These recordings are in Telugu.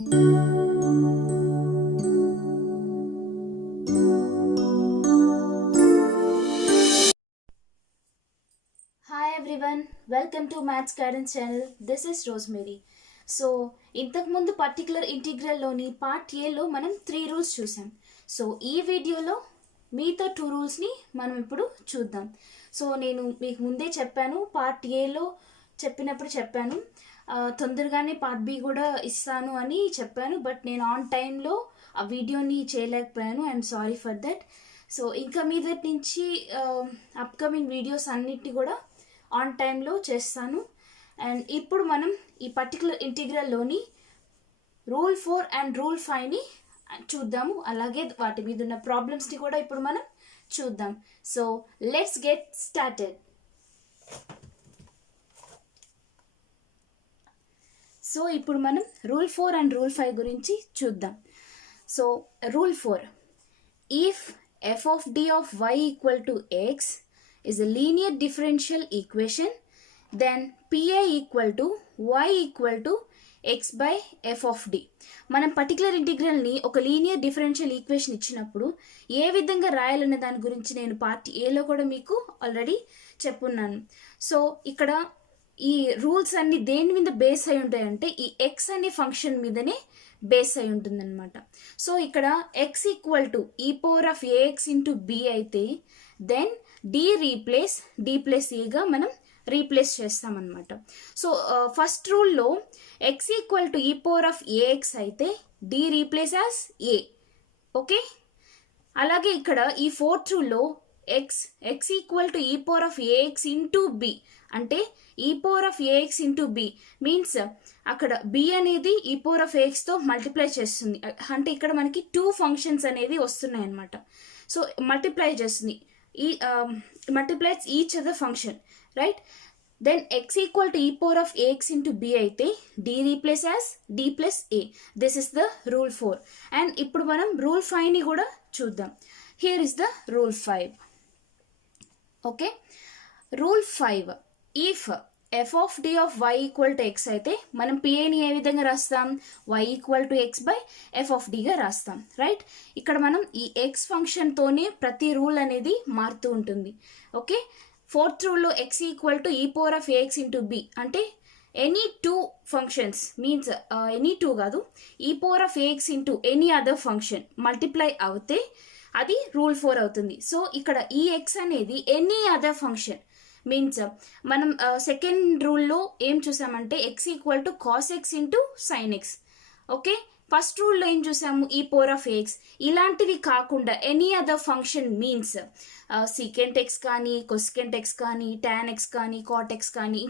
Hi everyone, welcome to Maths Guidance channel. This is Rosemary. So ఇంతకుముందు పర్టికులర్ ఇంటిగ్రల్లోని పార్ట్ ఏలో మనం 3 రూల్స్ చూసాం. సో ఈ వీడియోలో మిగతా 2 రూల్స్ని మనం ఇప్పుడు చూద్దాం. సో నేను మీకు ముందే చెప్పాను, పార్ట్ ఏలో చెప్పాను తొందరగానే పార్ట్ బి కూడా ఇస్తాను అని చెప్పాను. బట్ నేను ఆన్ టైంలో ఆ వీడియోని చేయలేకపోయాను. I'm sorry for that. So ఇంకా మీదటి నుంచి అప్కమింగ్ వీడియోస్ అన్నిటిని కూడా ఆన్ టైంలో చేస్తాను. అండ్ ఇప్పుడు మనం ఈ పర్టికులర్ ఇంటిగ్రల్లోని రూల్ 4 అండ్ రూల్ 5ని చూద్దాము. అలాగే వాటి మీద ఉన్న ప్రాబ్లమ్స్ని కూడా ఇప్పుడు మనం చూద్దాం. So let's get started. So ఇప్పుడు మనం రూల్ 4 అండ్ రూల్ 5 గురించి చూద్దాం. So rule 4, if f of d of y equal to x is a linear differential equation, then pi equal to y equal to x by f of d. మనం పర్టికులర్ ఇంటిగ్రల్ని ఒక లీనియర్ డిఫరెన్షియల్ ఈక్వేషన్ ఇచ్చినప్పుడు ఏ విధంగా రాయాలనే దాని గురించి నేను పార్ట్ ఏలో కూడా మీకు ఆల్రెడీ చెప్పున్నాను. సో ఇక్కడ ఈ రూల్స్ అన్ని దేని మీద బేస్ అయి ఉంటాయంటే ఈ ఎక్స్ అనే ఫంక్షన్ మీదనే బేస్ అయి ఉంటుందన్నమాట. సో ఇక్కడ X equal to E power of A X into B అయితే then D replace D plus ఏగా మనం రీప్లేస్ చేస్తామన్నమాట. సో ఫస్ట్ రూల్లో X equal to E power of A X అయితే D replace as A. Okay, అలాగే ఇక్కడ ఈ ఫోర్త్ రూల్లో X equal to E power of A X into B అంటే E power of A X into B means అక్కడ బి అనేది ఈ పవర్ ఆఫ్ ఏఎక్స్తో మల్టిప్లై చేస్తుంది. అంటే ఇక్కడ మనకి 2 ఫంక్షన్స్ అనేది వస్తున్నాయి అన్నమాట. సో మల్టిప్లై చేస్తుంది, E multiplies each other function, right? Then X equal to E power of A X into B అయితే D replace as D plus A. This is the rule 4. And ఇప్పుడు మనం రూల్ 5ని కూడా చూద్దాం. Here is the rule 5. Okay, rule 5, if f of d of y equal to x అయితే మనం పిఐని ఏ విధంగా రాస్తాం? y equal to X by F of డిగా రాస్తాం, రైట్? ఇక్కడ మనం ఈ ఎక్స్ ఫంక్షన్తోనే ప్రతి రూల్ అనేది మారుతూ ఉంటుంది. ఓకే, ఫోర్త్ రూల్లో X equal to E power of A X into B అంటే ఎనీ 2 ఫంక్షన్స్ మీన్స్ ఎనీ 2 కాదు, E power of A X into any other function multiply అవుతే అది రూల్ 4 అవుతుంది. సో ఇక్కడ ఈ ఎక్స్ అనేది ఎనీ అదర్ ఫంక్షన్ మీన్స్ మనం సెకండ్ రూల్లో ఏం చూసామంటే X equal to cos X into sine X. Okay, first రూల్లో ఏం చూసాము? E power of X. ఇలాంటివి కాకుండా any other function means secant X కానీ, కొసికెంట్ ఎక్స్ కానీ, టాన్ ఎక్స్ కానీ, కాట్ ఎక్స్ కానీ,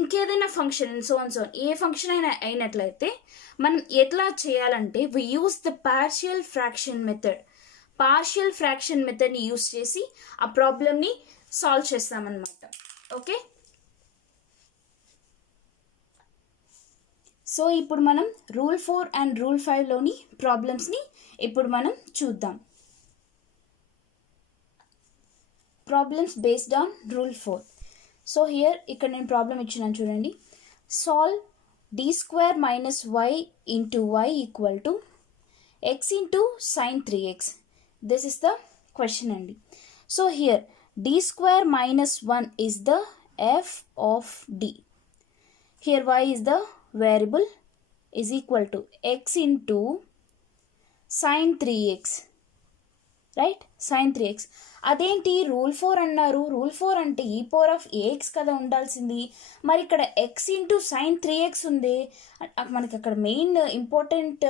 ఇంకేదైనా ఫంక్షన్ సో ఏ ఫంక్షన్ అయినట్లయితే మనం ఎట్లా చేయాలంటే we use the partial fraction method. Partial fraction మెథడ్ని యూస్ చేసి ఆ ప్రాబ్లమ్ని సాల్వ్ చేస్తామన్నమాట. ఓకే, సో ఇప్పుడు మనం రూల్ 4 అండ్ రూల్ 5లోని ప్రాబ్లమ్స్ని ఇప్పుడు మనం చూద్దాం. Problems based on rule 4. So here ఇక్కడ నేను ప్రాబ్లం ఇచ్చినాను చూడండి. Solve D square minus Y into Y equal to X into sine 3x. This is the question అండి. So here d square minus 1 is the f of d. Here y is the variable is equal to x into sin 3x, right? Sin 3x. అదేంటి రూల్ 4 అన్నారు? రూల్ 4 అంటే ఈ పవర్ ఆఫ్ ఏఎక్స్ కదా ఉండాల్సింది. మరి ఇక్కడ ఎక్స్ ఇంటూ సైన్ 3x ఉంది. మనకి అక్కడ మెయిన్ ఇంపార్టెంట్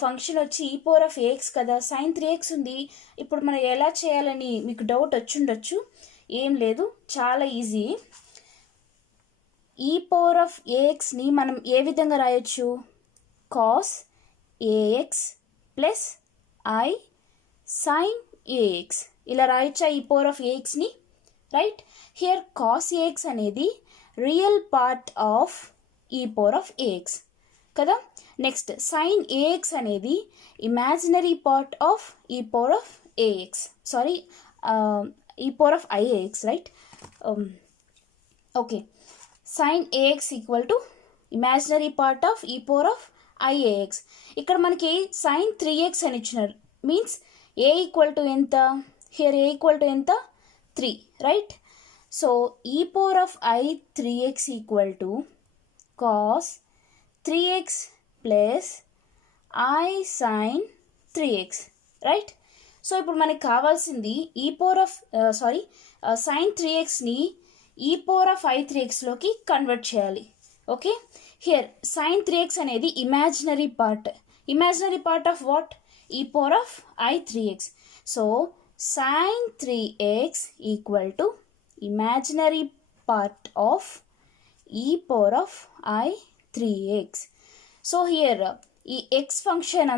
ఫంక్షన్ వచ్చి ఈ పవర్ ఆఫ్ ఏఎక్స్ కదా, సైన్ 3x ఉంది. ఇప్పుడు మనం ఎలా చేయాలని మీకు డౌట్ వచ్చుండొచ్చు. ఏం లేదు, చాలా ఈజీ. ఈ పవర్ ఆఫ్ ఏఎక్స్ని మనం ఏ విధంగా రాయొచ్చు? Cos A X plus I sine A X ఇలా రాయొచ్చా ఈ పవర్ ఆఫ్ ఏఎక్స్ని, రైట్? హియర్ కాస్ ఏఎక్స్ అనేది real part of E power of A X కదా. నెక్స్ట్ సైన్ ఏఎక్స్ అనేది imaginary part of E power of A X, sorry E power of I A X, right? Okay, sin ax equal to imaginary part of e power of iax. ఇక్కడ మనకి sin 3x అని ఇచ్చినారు, మీన్స్ a ఈక్వల్ టు ఎంత, హియర్ a ఈక్వల్ టు ఎంత 3, right. So e power of I 3x equal to cos 3x plus I sin 3x, right. So ఇప్పుడు మనకి కావాల్సింది ఈ పవర్ ఆఫ్ sin 3xని ఈ పవర్ ఆఫ్ I 3xలోకి కన్వర్ట్ చేయాలి. ఓకే, హియర్ sin 3x అనేది ఇమాజినరీ పార్ట్ ఆఫ్ వాట్, ఈ power of I 3x. So sin 3x equal to imaginary part of E power of I 3x. So here ఈ x ఫంక్షన్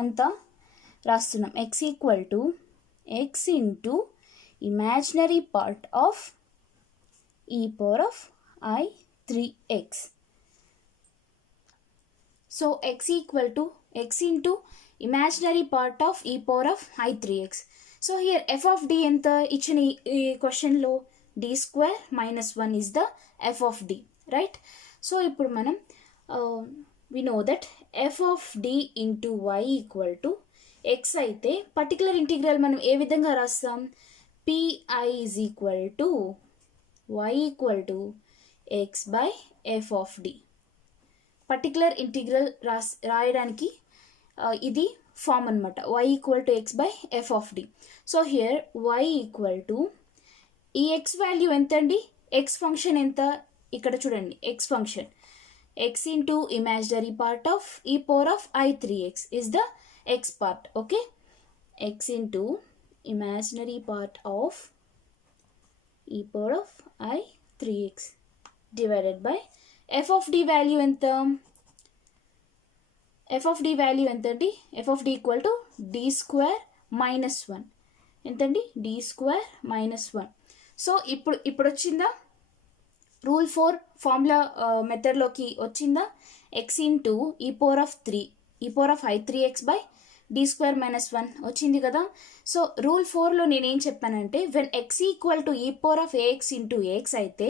అంతా రాస్తున్నాం, x equal to x into imaginary part of E power of I 3x. So x equal to x into imaginary part of E power of I 3x. So here f of d ఎంత ఇచ్చిన ఈ క్వశ్చన్లో, d square minus 1 is the f of d, right. So ఇప్పుడు మనం we know that f of d into y equal to x అయితే పర్టికులర్ ఇంటిగ్రల్ మనం ఏ విధంగా రాస్తాం, pi is equal to y equal to x by f of d. Particular integral రాయడానికి ఇది ఫామ్ అనమాట, y equal to x by f of d. So here y equal to ఈ x వాల్యూ ఎంత అండి, x ఫంక్షన్ ఎంత, ఇక్కడ చూడండి x function x into imaginary part of e power of I 3x is the x part. Okay, x into imaginary part of e power of I 3x divided by f of d value ఎంత, f of d value ఎంత అండి, f of d equal to d square minus 1 ఎంతండి, d square minus 1. సో ఇప్పుడు వచ్చిందా రూల్ 4 ఫార్ములా మెథడ్లోకి వచ్చిందా, x into E power of I 3x by d square minus 1 వచ్చింది కదా. సో రూల్ 4లో నేనేం చెప్పానంటే, when x equal to E power of ax into x అయితే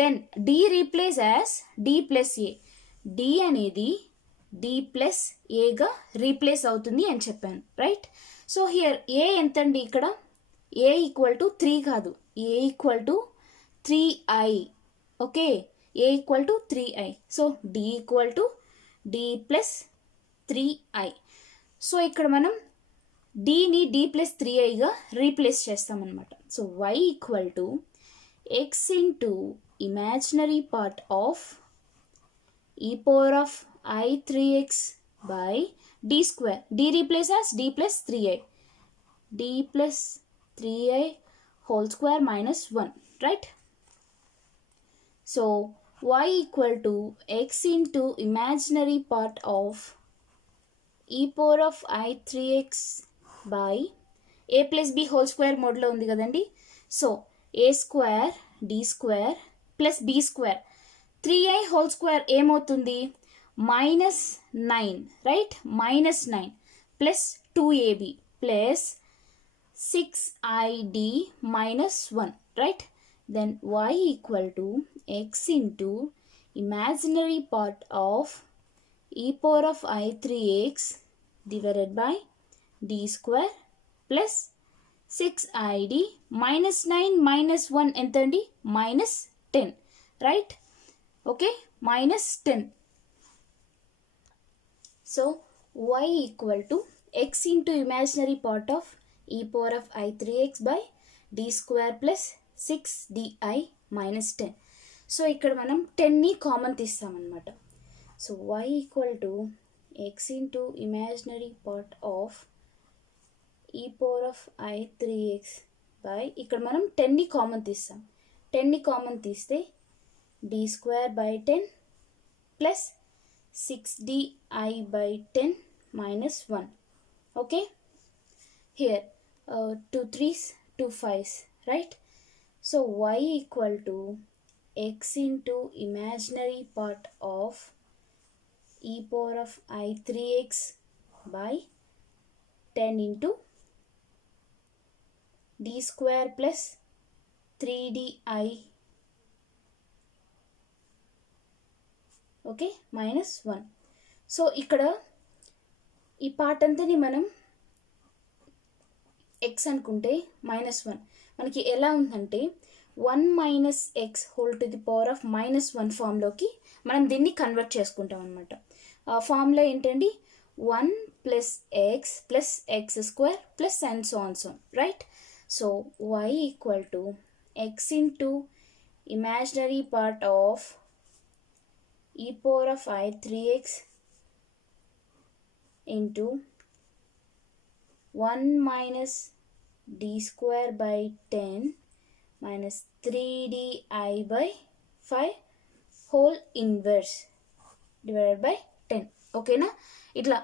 then d replace as d plus A, d అనేది d ప్లస్ ఏగా రీప్లేస్ అవుతుంది అని చెప్పాను, రైట్. సో హియర్ ఏ ఎంతండి, ఇక్కడ ఏ ఈక్వల్ టు 3 కాదు, A equal to 3i. Okay, a equal to 3i. So d equal to d plus 3i. So ఇక్కడ మనం dని d ప్లస్ 3iగా రీప్లేస్ చేస్తామన్నమాట. So y equal to x into imaginary part of E power of I 3x by d square, d replace as d plus 3i, d plus 3i whole square minus 1, right. So y equal to x into imaginary part of e power of I 3x by a plus b whole square మోడ్లో ఉంది కదండి. So a square d square plus b square 3i whole square ఏమవుతుంది, -9, right, -9 plus 2ab plus 6id minus 1, right. Then y equal to x into imaginary part of e power of I 3x divided by d square plus 6id minus 9 minus 1 ఎంతండి, -10, right. Okay, -10. So y equal to x into imaginary part of e power of I 3x by d square plus 6di minus 10. So ఇక్కడ మనం 10ని కామన్ తీస్తామన్నమాట. So y equal to x into imaginary part of E power of I 3x by, ఇక్కడ మనం 10ని కామన్ తీస్తాం, 10ని కామన్ తీస్తే d square by 10 plus 6di by 10 minus 1. Okay, here 2 3s 2 5s, right. So y equal to x into imaginary part of e power of I 3x by 10 into d square plus 3di okay, -1. So ఇక్కడ ఈ పార్ట్ అంతని మనం x అనుకుంటే -1 మనకి ఎలా ఉందంటే 1 - x whole to the power of -1 ఫామ్లోకి మనం దీన్ని కన్వర్ట్ చేసుకుంటాం అనమాట. ఆ ఫామ్లో ఏంటండి 1 + x + x² + and so on, right? So y equal to x into imaginary part of e power of I 3x into 1 minus d square by 10 minus 3di by 5 whole inverse divided by 10. ఓకేనా? ఇట్లా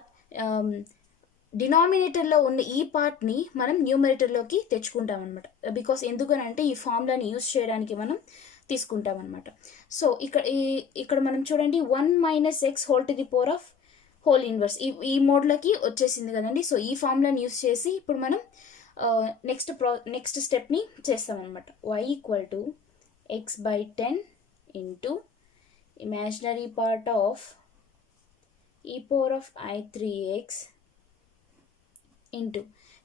డినామినేటర్లో ఉన్న ఈ పార్ట్ని మనం న్యూమరేటర్లోకి తెచ్చుకుంటాం అనమాట. బికాస్ ఎందుకనంటే ఈ ఫార్ములాని యూస్ చేయడానికి మనం తీసుకుంటాం అనమాట. సో ఇక్కడ మనం చూడండి 1 - x whole to the power of whole inverse ఈ మోడ్లోకి వచ్చేసింది కదండి. సో ఈ ఫార్ములాని యూస్ చేసి ఇప్పుడు మనం నెక్స్ట్ స్టెప్ని చేస్తామన్నమాట. y equal to x/10 into imaginary part of e power of I 3x into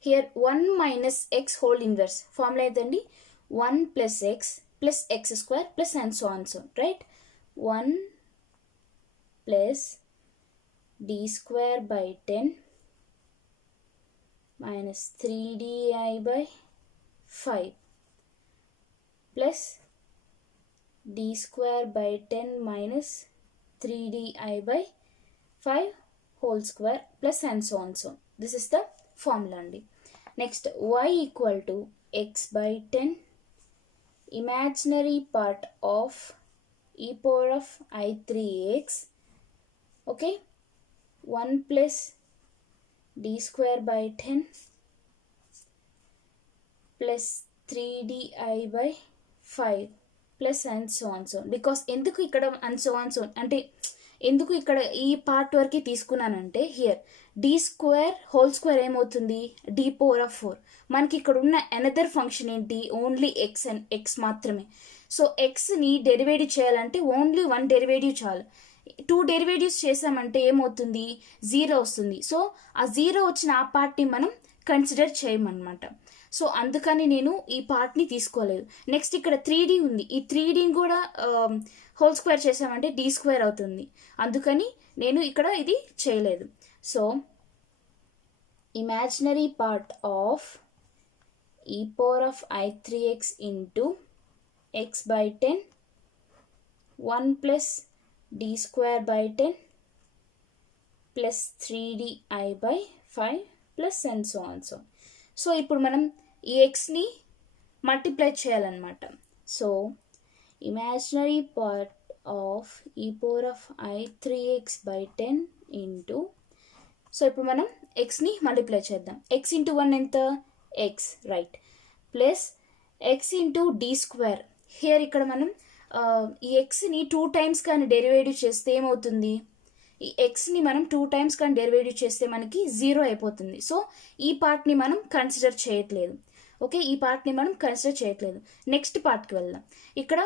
here 1 minus x whole inverse formula ఏంటండి 1 plus x plus x square plus and so on, right? 1 plus d square by 10 minus 3di by 5 plus d square by 10 minus 3di by 5 whole square plus and so on. This is the formula అండి. Next y equal to x/10 imaginary part of e power of I 3x, okay, 1 plus d square by 10 plus 3di by 5 plus and so on. Because ఎందుకు ఇక్కడ and so on అంటే ఎందుకు ఇక్కడ ఈ పార్ట్ వరకు తీసుకున్నానంటే here d square whole square ఏమవుతుంది d పవర్ ఆఫ్ 4. మనకి ఇక్కడ ఉన్న అనదర్ ఫంక్షన్ ఏంటి ఓన్లీ x మాత్రమే. సో ఎక్స్ని డెరివేటివ్ చేయాలంటే ఓన్లీ 1 డెరివేటివ్ చాలు. 2 డెరివేటివ్స్ చేసామంటే ఏమవుతుంది 0 వస్తుంది. సో ఆ 0 వచ్చిన ఆ పార్ట్ని మనం కన్సిడర్ చేయమన్నమాట. సో అందుకని నేను ఈ పార్ట్ని తీసుకోలేదు. నెక్స్ట్ ఇక్కడ 3D ఉంది. ఈ 3Dని కూడా హోల్ స్క్వేర్ చేసామంటే d స్క్వేర్ అవుతుంది. అందుకని నేను ఇక్కడ ఇది చేయలేదు. So imaginary part of e power of I 3x into x/10 1 plus d square by 10 plus 3di by 5 plus and so on. So ఇప్పుడు మనం ఈ ఎక్స్ని మల్టిప్లై చేయాలన్నమాట. So imaginary part of e power of I 3x by 10 into so ఇప్పుడు మనం ఎక్స్ని మల్టిప్లై చేద్దాం. x ఇంటూ 1 ఎంత x, right, plus x into d square. Here ఇక్కడ మనం ఈ ఎక్స్ని 2 టైమ్స్ కానీ డెరివేటివ్ చేస్తే ఏమవుతుంది ఈ ఎక్స్ని మనం 2 టైమ్స్ కానీ డెరివేటివ్ చేస్తే మనకి 0 అయిపోతుంది. సో ఈ పార్ట్ని మనం కన్సిడర్ చేయట్లేదు. ఓకే, ఈ పార్ట్ని మనం కన్సిడర్ చేయట్లేదు. నెక్స్ట్ పార్ట్కి వెళ్దాం. ఇక్కడ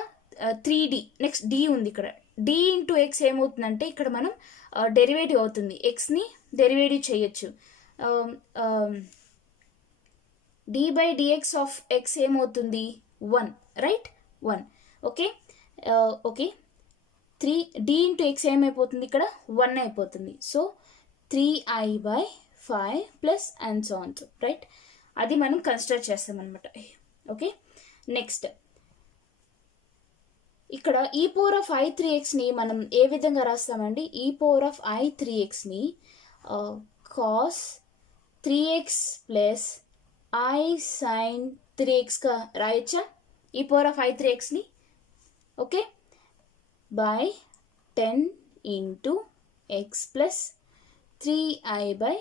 3D నెక్స్ట్ d ఉంది. ఇక్కడ d ఇంటూ ఎక్స్ ఏమవుతుందంటే ఇక్కడ మనం డెరివేటివ్ అవుతుంది. ఎక్స్ని డెరివేటివ్ చేయొచ్చు. d by dx of X ఏమవుతుంది 1, right, 1. Okay okay 3d into X ఏమైపోతుంది ఇక్కడ 1 అయిపోతుంది. So 3i by 5 plus and so on, right. అది మనం కన్సిడర్ చేస్తామన్నమాట. ఓకే, నెక్స్ట్ ఇక్కడ e పవర్ ఆఫ్ I 3xని మనం ఏ విధంగా రాస్తామండి e పవర్ ఆఫ్ I 3xని cos 3x plus I sin 3xగా రాయొచ్చా e పవర్ ఆఫ్ I 3xని? Okay, by 10 into x plus 3i by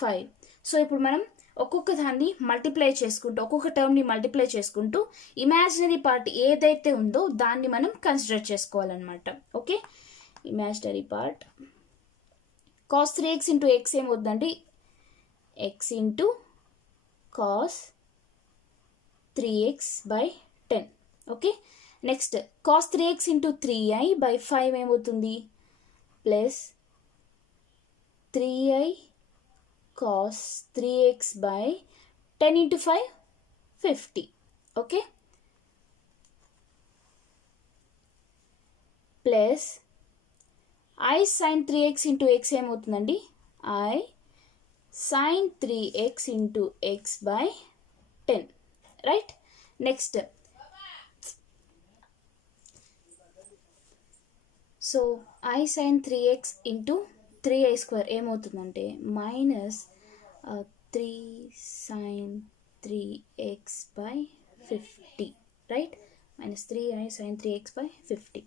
5. So ఇప్పుడు మనం ఒక్కొక్క దాన్ని మల్టిప్లై చేసుకుంటూ ఒక్కొక్క టర్మ్ని మల్టిప్లై చేసుకుంటూ ఇమాజినరీ పార్ట్ ఏదైతే ఉందో దాన్ని మనం కన్సిడర్ చేసుకోవాలన్నమాట. Okay, imaginary part cos 3x into X ఏమవుతుందండి x into cos 3x by 10. Okay, next cos 3x into 3i by 5 ఏమవుతుంది plus 3i cos 3x by 10 into 5 50. Okay, plus I sin 3x into x ఏమవుతుందండి, I sin 3x into x by 10, right? Next, so I sin 3x into 3i square ఏమవుతుందంటే minus 3 sin 3x by 50, right? Minus 3i sin 3x by 50.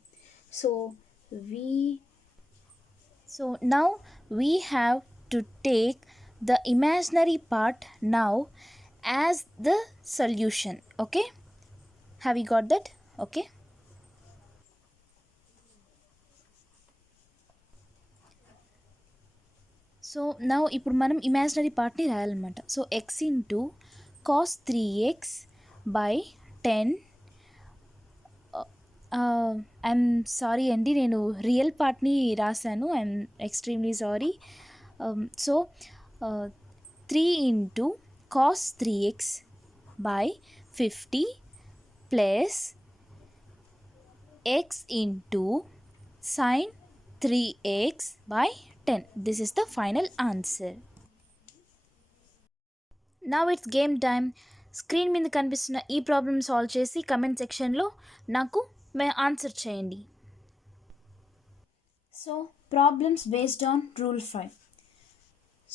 So now we have to take the imaginary part now as the solution. Okay, have you got that? Okay, so నా ఇప్పుడు మనం ఇమాజినరీ పార్ట్ని రాయాలన్నమాట. So X into cos 3x by 10. I'm sorry అండి, నేను రియల్ పార్ట్ని రాశాను, I'm extremely sorry. So 3 into cos 3x by 50 plus x into sin 3x by 10. This is the final answer. Now it's game time. Screen మీద కనిపిస్తున్న ఈ ప్రాబ్లమ్ సాల్వ్ చేసి కమెంట్ సెక్షన్లో నాకు ఆన్సర్ చేయండి. So problems based on rule 5.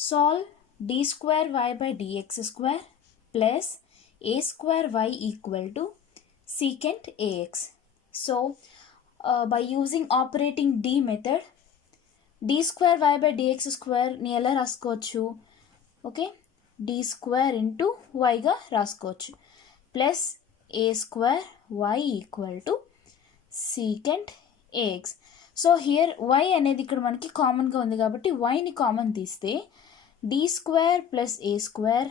Solve d square y by dx square plus a square y equal to secant ax. So by using operating d method, d square y by dx square ని ఎలా రాసుకోవచ్చు? Okay, d square into y గా రాసుకోవచ్చు, plus a square y equal to secant ax. So here y అనేది ఇక్కడ మనకి కామన్గా ఉంది కాబట్టి yని కామన్ తీస్తే d square plus a square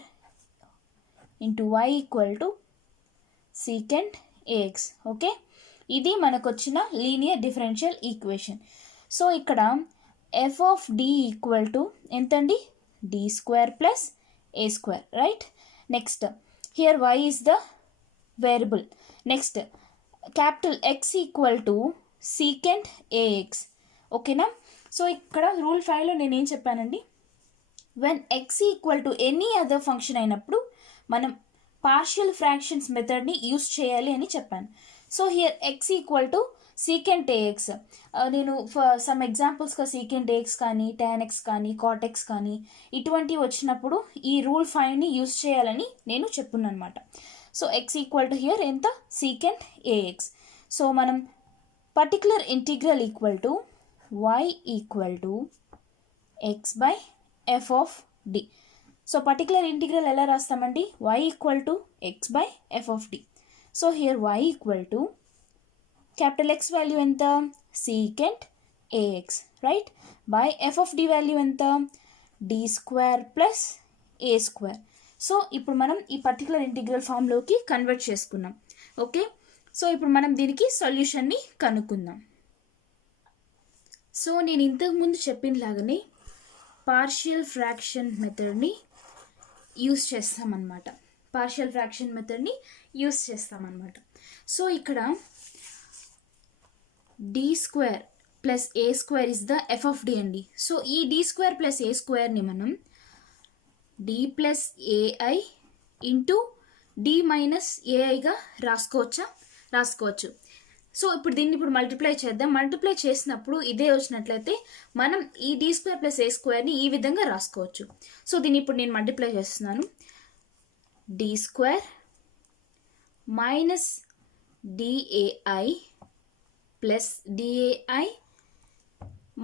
into y equal to secant ax. Okay, ఇది మనకు వచ్చిన లీనియర్ డిఫరెన్షియల్ ఈక్వేషన్. సో ఇక్కడ f of d equal to ఎంతండి, d square plus a square, right? Next here y is the variable. Next capital x equal to secant ax. ఓకేనా? సో ఇక్కడ రూల్ 5లో నేనేం చెప్పానండి, when x equal to any other function అయినప్పుడు మనం పార్షియల్ ఫ్రాక్షన్స్ మెథడ్ని యూస్ చేయాలి అని చెప్పాను. So here x equal to secant ax, నేను సమ్ ఎగ్జాంపుల్స్గా secant ax కానీ tan x కానీ cot x కానీ ఇటువంటివి వచ్చినప్పుడు ఈ రూల్ 5ని యూస్ చేయాలని నేను చెప్పున్నాను అనమాట. So x equal to hear ఎంత, secant ax. సో మనం particular integral equal to y equal to x by f of d. So particular integral ఎలా రాస్తామండి, y equal to x by f of d. So here y equal to capital X value ఎంత, secant ax, right, by f of d value ఎంత, d square plus a square. So ఇప్పుడు మనం ఈ పర్టికులర్ ఇంటిగ్రల్ ఫామ్లోకి కన్వర్ట్ చేసుకున్నాం. ఓకే, సో ఇప్పుడు మనం దీనికి సొల్యూషన్ని కనుక్కుందాం. సో నేను ఇంతకుముందు చెప్పినలాగానే పార్షియల్ ఫ్రాక్షన్ మెథడ్ని యూస్ చేస్తామన్నమాట. సో ఇక్కడ d square plus a square is the f of d అండి. సో ఈ d స్క్వేర్ ప్లస్ a స్క్వేర్ని మనం d plus ai into d minus aiగా రాసుకోవచ్చు. సో ఇప్పుడు దీన్ని మల్టిప్లై చేద్దాం. మల్టిప్లై చేసినప్పుడు ఇదే వచ్చినట్లయితే మనం ఈ d స్క్వేర్ ప్లస్ a స్క్వేర్ని ఈ విధంగా రాసుకోవచ్చు. సో దీన్ని ఇప్పుడు నేను మల్టిప్లై చేస్తున్నాను. d square minus dai plus dai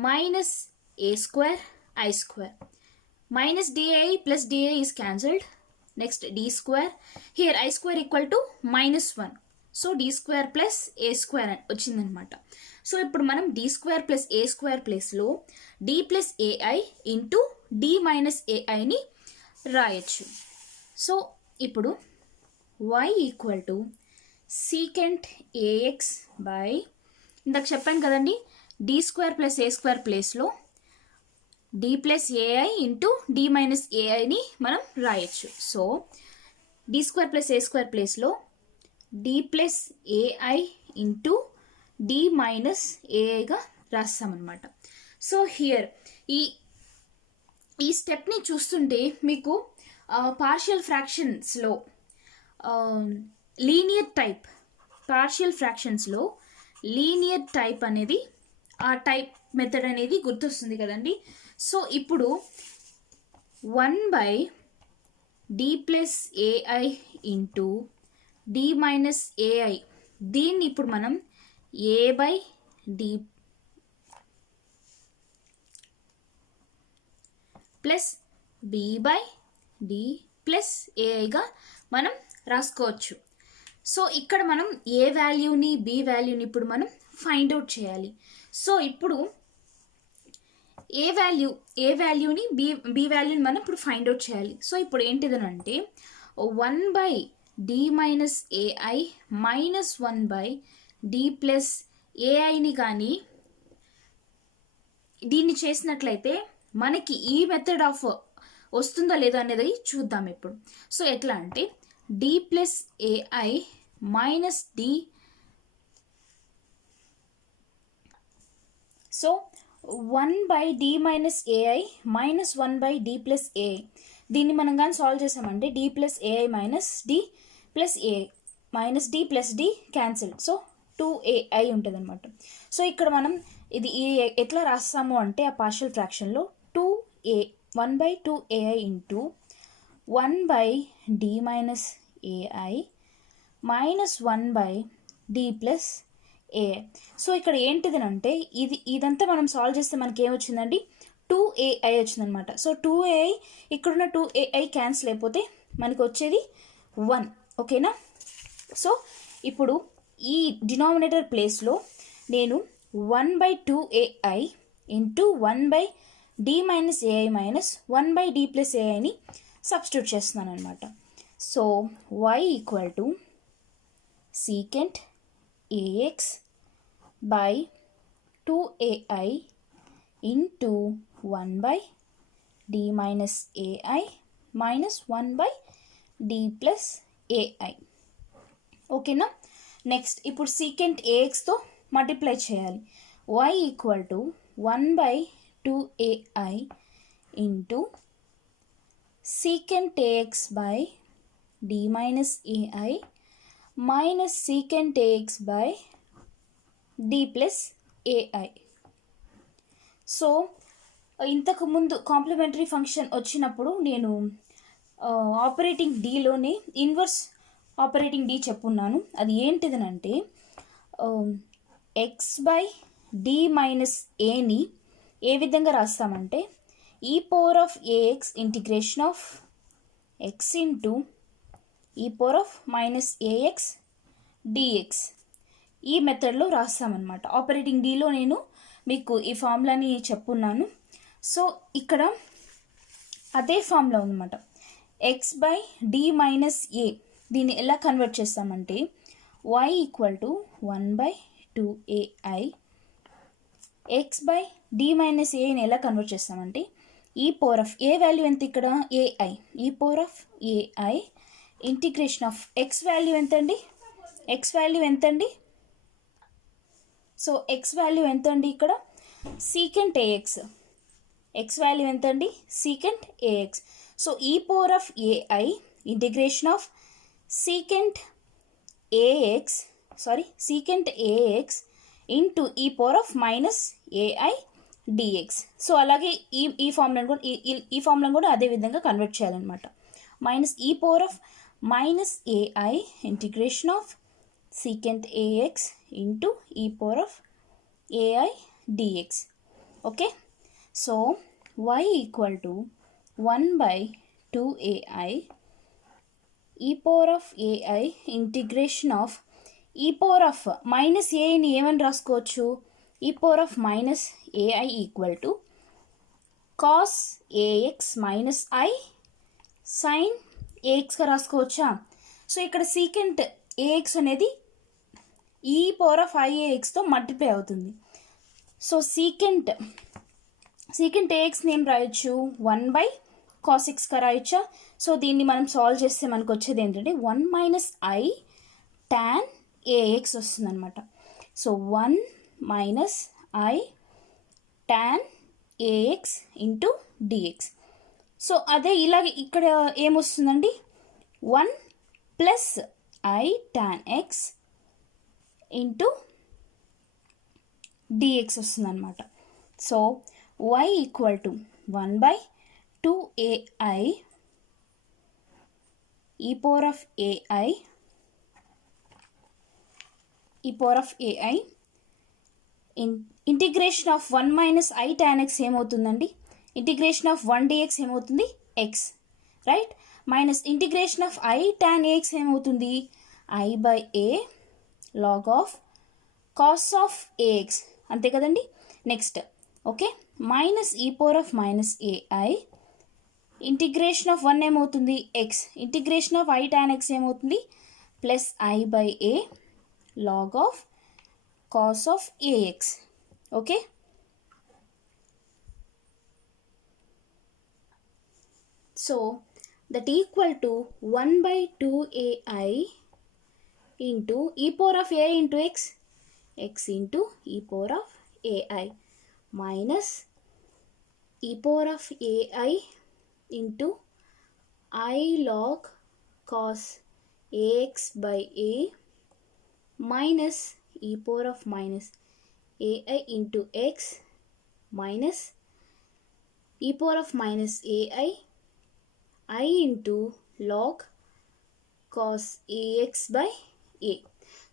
minus a square I square. Minus dai plus dai is cancelled. Next d square. Here I square equal to minus 1. So d square plus a square వచ్చిందనమాట. సో ఇప్పుడు మనం d square plus a square ప్లేస్లో d plus ai into d minus aiని రాయొచ్చు. సో ఇప్పుడు y equal to secant ax by, ఇందాక చెప్పాను కదండి, D square plus A square ప్లేస్లో D plus AI into D minus ఏఐని మనం రాయొచ్చు. So D square plus A square ప్లేస్లో D plus AI into D minus ఏఐగా రాస్తామన్నమాట. సో హియర్ ఈ స్టెప్ని చూస్తుంటే మీకు పార్షియల్ ఫ్రాక్షన్స్లో లీనియర్ టైప్ లీనియర్ టైప్ అనేది ఆ టైప్ మెథడ్ అనేది గుర్తొస్తుంది కదండి. సో ఇప్పుడు 1/d plus AI into D minus AI, దీన్ని ఇప్పుడు మనం a/d ప్లస్ b/d ప్లస్ ఏఐగా మనం రాసుకోవచ్చు. సో ఇక్కడ మనం ఏ వాల్యూని బి వాల్యూని ఇప్పుడు మనం ఫైండ్ అవుట్ చేయాలి. సో ఇప్పుడు ఏ వాల్యూని బి వాల్యూని మనం ఇప్పుడు ఫైండ్ అవుట్ చేయాలి. సో ఇప్పుడు ఏంటిదనంటే 1/d minus AI minus 1/d plus ఏఐని కానీ దీన్ని చేసినట్లయితే మనకి ఈ మెథడ్ ఆఫ్ వస్తుందా లేదా అనేది చూద్దాం ఇప్పుడు. సో ఎట్లా అంటే D plus AI minus D, so 1/d minus AI minus 1/d plus AI, దీన్ని మనం కానీ సాల్వ్ చేసామంటే D plus AI minus D plus AI minus D plus D cancel, so 2ai ఉంటుంది అనమాట. సో ఇక్కడ మనం ఇది ఎట్లా రాస్తాము అంటే ఆ పార్షియల్ ఫ్రాక్షన్లో 1/2ai into 1/d minus AI minus 1/d plus AI. So ఇక్కడ ఏంటిదనంటే ఇదంతా మనం సాల్వ్ చేస్తే మనకి ఏమొచ్చిందండి 2ai వచ్చిందనమాట. సో 2ai ఇక్కడున్న 2ai క్యాన్సిల్ అయిపోతే మనకు వచ్చేది 1. ఓకేనా. సో ఇప్పుడు ఈ డినామినేటర్ ప్లేస్లో నేను 1/2ai into 1/d minus AI minus 1/d plus ఏఐని సబ్స్టిట్యూట్ చేస్తున్నాను అనమాట. So y equal to secant ax by 2ai into 1/d minus AI minus 1/d plus AI. ఓకేనా. నెక్స్ట్ ఇప్పుడు సీకెంట్ ఏఎక్స్తో మల్టిప్లై చేయాలి. y equal to 1/2ai into secant AX by D minus AI minus secant AX by D plus AI. So ఇంతకుముందు కాంప్లిమెంటరీ ఫంక్షన్ వచ్చినప్పుడు నేను ఆపరేటింగ్ డీలోనే ఇన్వర్స్ ఆపరేటింగ్ డి చెప్పున్నాను. అది ఏంటిదనంటే x/d మైనస్ ఏని ఏ విధంగా రాస్తామంటే e⁴ax integration of x into e⁻−ax dx ఈ మెథడ్లో రాస్తామన్నమాట. ఆపరేటింగ్ డీలో నేను మీకు ఈ ఫార్ములాని చెప్పున్నాను. సో ఇక్కడ అదే ఫార్ములా ఉందన్నమాట. x/d మైనస్ ఏ దీన్ని ఎలా కన్వర్ట్ చేస్తామంటే y equal to 1/2ai, x/d minus ఏని ఎలా కన్వర్ట్ చేస్తామంటే ఏ వాల్యూ ఎంత ఇక్కడ ai, e⁻ai integration of x value ఎంతండి, సో x వాల్యూ ఎంతండి ఇక్కడ సీకెంట్ ax, x వాల్యూ ఎంతండి secant ax. So e⁻ai integration of secant ax into e⁻−ai dx. So అలాగే ఈ ఫార్ములాను కూడా అదే విధంగా కన్వర్ట్ చేయాలన్నమాట. -e⁻−ai integration of secant ax into e⁻ai dx. Okay. So y equal to 1/2ai e⁻ai integration of -aని ఏమని రాసుకోవచ్చు e⁻−ai equal to cos ax minus i sin axగా రాసుకోవచ్చా. సో ఇక్కడ సీకెంట్ ax అనేది e⁻iaxతో మల్టిప్లై అవుతుంది. సో సీకెంట్ ఏఎక్స్ని ఏం రాయొచ్చు 1/cos xగా రాయొచ్చా. సో దీన్ని మనం సాల్వ్ చేస్తే మనకు వచ్చేది ఏంటంటే 1 - I tan AX వస్తుంది అనమాట. So 1 - I tan AX into dx. So అదే ఇలాగే ఇక్కడ ఏమొస్తుందండి 1 + I tan x into dx వస్తుంది అనమాట. So y = 1/2ai e power of ai integration of 1 - I tan x ఏమవుతుందండి, ఇంటిగ్రేషన్ ఆఫ్ 1 dx ఏమవుతుంది x, right. Minus integration of I tan ax ఏమవుతుంది I/a log of cos of ax, అంతే కదండి. Next okay minus e power of ai integration of 1 ఏమవుతుంది x, integration of I tan x ఏమవుతుంది plus I/a log of cos of ax. Okay so that equal to 1/2ai into e power of a into x into e power of ai minus e power of ai into I log cos ax by a minus e power of ai into x minus e power of ai I into log cos ax by a.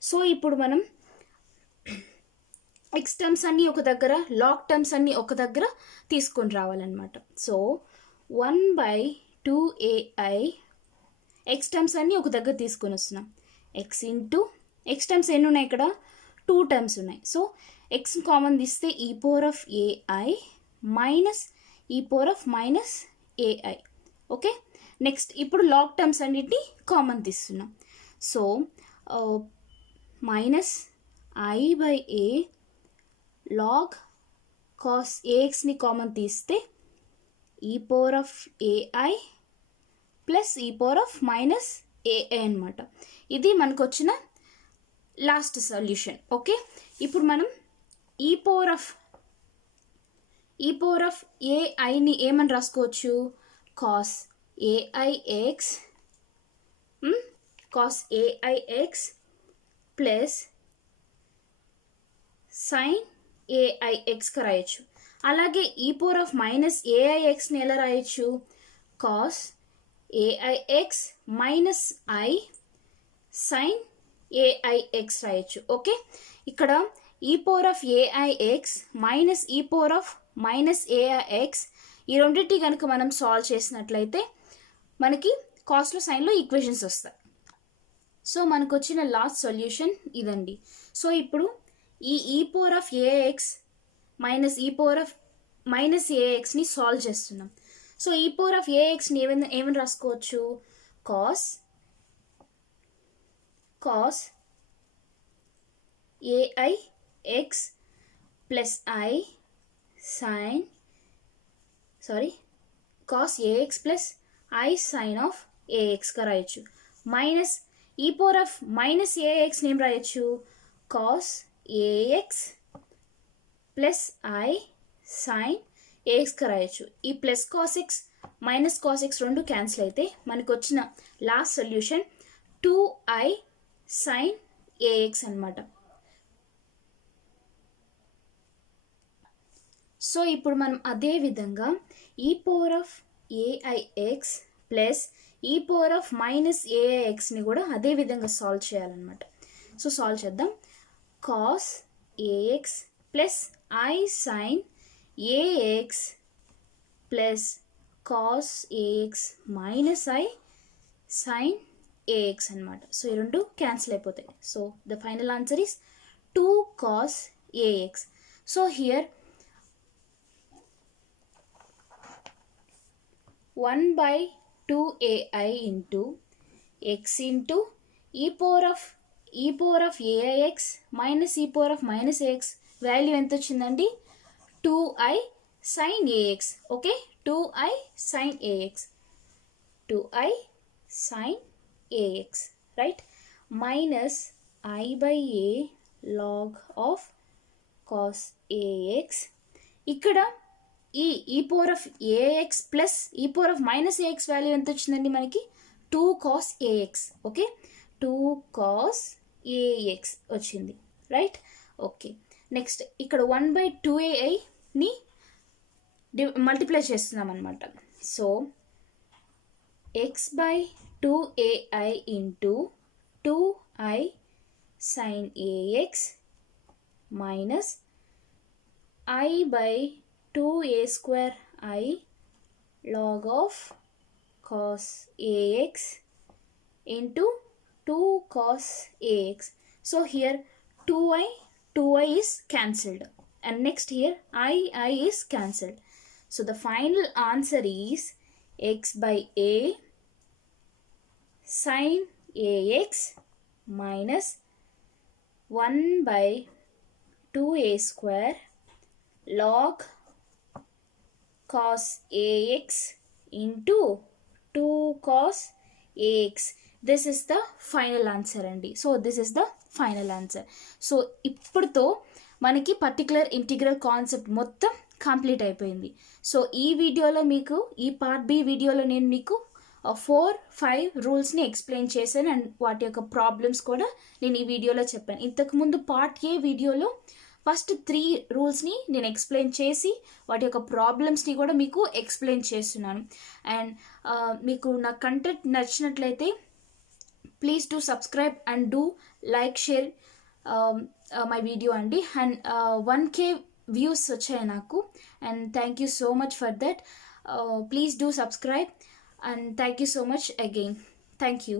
So ఇప్పుడు మనం ఎక్స్ టర్మ్స్ అన్నీ ఒక దగ్గర, లాగ్ టర్మ్స్ అన్నీ ఒక దగ్గర తీసుకొని రావాలన్నమాట. సో 1/2ai ఎక్స్ టర్మ్స్ అన్నీ ఒక దగ్గర తీసుకొని వస్తున్నాం. ఎక్స్ ఇంటూ ఎక్స్ టర్మ్స్ ఎన్ని ఉన్నాయి ఇక్కడ 2 టర్మ్స్ ఉన్నాయి. సో ఎక్స్ కామన్ తీస్తే e power of ai minus e power of ai. Okay next ఇప్పుడు లాగ్ టర్మ్స్ అన్నిటిని కామన్ తీస్తున్నాం. So minus I/a log cos ఏఎక్స్ని కామన్ తీస్తే e power of ai plus e power of ai అనమాట. ఇది మనకు వచ్చిన లాస్ట్ సొల్యూషన్. ఓకే ఇప్పుడు మనం e power of aiని ఏమని రాసుకోవచ్చు cos aix ప్లస్ sin aixగా రాయొచ్చు. అలాగే e power of aixని ఎలా రాయొచ్చు cos aix minus I sin aix రాయొచ్చు. ఓకే ఇక్కడ e power of aix minus e power of aix ఈ రెండింటి కనుక మనం సాల్వ్ చేసినట్లయితే మనకి కాస్ట్లో సైన్లో ఈక్వేషన్స్ వస్తాయి. సో మనకు వచ్చిన లాస్ట్ సొల్యూషన్ ఇదండి. సో ఇప్పుడు ఈ e power of ax minus e power of axని సాల్వ్ చేస్తున్నాం. సో e power of axని ఏమని రాసుకోవచ్చు cos aix plus I sin cos ax plus I sin of axగా రాయొచ్చు. మైనస్ e power of axని ఏం రాయొచ్చు cos ax plus I sin axగా రాయొచ్చు. ఈ plus cos x minus cos x రెండు క్యాన్సిల్ అయితే మనకు వచ్చిన last solution 2I sin ax అనమాట. సో ఇప్పుడు మనం అదే విధంగా e power of aix plus e power of axని కూడా అదే విధంగా సాల్వ్ చేయాలన్నమాట. సో సాల్వ్ చేద్దాం. cos ax plus I sin ax plus cos ax minus I sin ax అనమాట. సో ఈ రెండు క్యాన్సిల్ అయిపోతాయి. So the final answer is 2 cos ax. So here 1/2ai into x into e power of aix minus e power of ax value ఎంత వచ్చిందండి 2i sin ax. Okay, 2i sin ax, 2i sin ax, right, minus I by a log of cos ax. ఇక్కడ ఈ పవర్ ఆఫ్ ax ప్లస్ ఈ power of minus ax value ఎంత వచ్చిందండి మనకి 2 cos ax. Okay, 2 cos ax వచ్చింది, రైట్. ఓకే, నెక్స్ట్ ఇక్కడ 1/2ai మల్టిప్లై చేస్తున్నాం అనమాట. So x/2ai into 2i sin ax minus i/2a² log of cos ax into 2 cos ax. So here 2i is cancelled, and next here I is cancelled. So the final answer is x/a sin ax minus 1/2a² log cos ax into 2 cos ax. This is the final answer అండి. So this is the final answer. So ఇప్పుడుతో మనకి పర్టికులర్ ఇంటిగ్రల్ కాన్సెప్ట్ మొత్తం కంప్లీట్ అయిపోయింది. సో ఈ వీడియోలో మీకు ఈ పార్ట్ బి వీడియోలో నేను మీకు 4-5 రూల్స్ని ఎక్స్ప్లెయిన్ చేశాను, అండ్ వాటి యొక్క ప్రాబ్లమ్స్ కూడా నేను ఈ వీడియోలో చెప్పాను. ఇంతకుముందు పార్ట్ ఏ వీడియోలో ఫస్ట్ 3 రూల్స్ని నేను ఎక్స్ప్లెయిన్ చేసి వాటి యొక్క ప్రాబ్లమ్స్ని కూడా మీకు ఎక్స్ప్లెయిన్ చేస్తున్నాను. అండ్ మీకు నా కంటెంట్ నచ్చినట్లయితే please do subscribe and do like share my video అండి. అండ్ 1K వ్యూస్ వచ్చాయి నాకు, and thank you so much for that. Please do subscribe and thank you so much again. Thank you.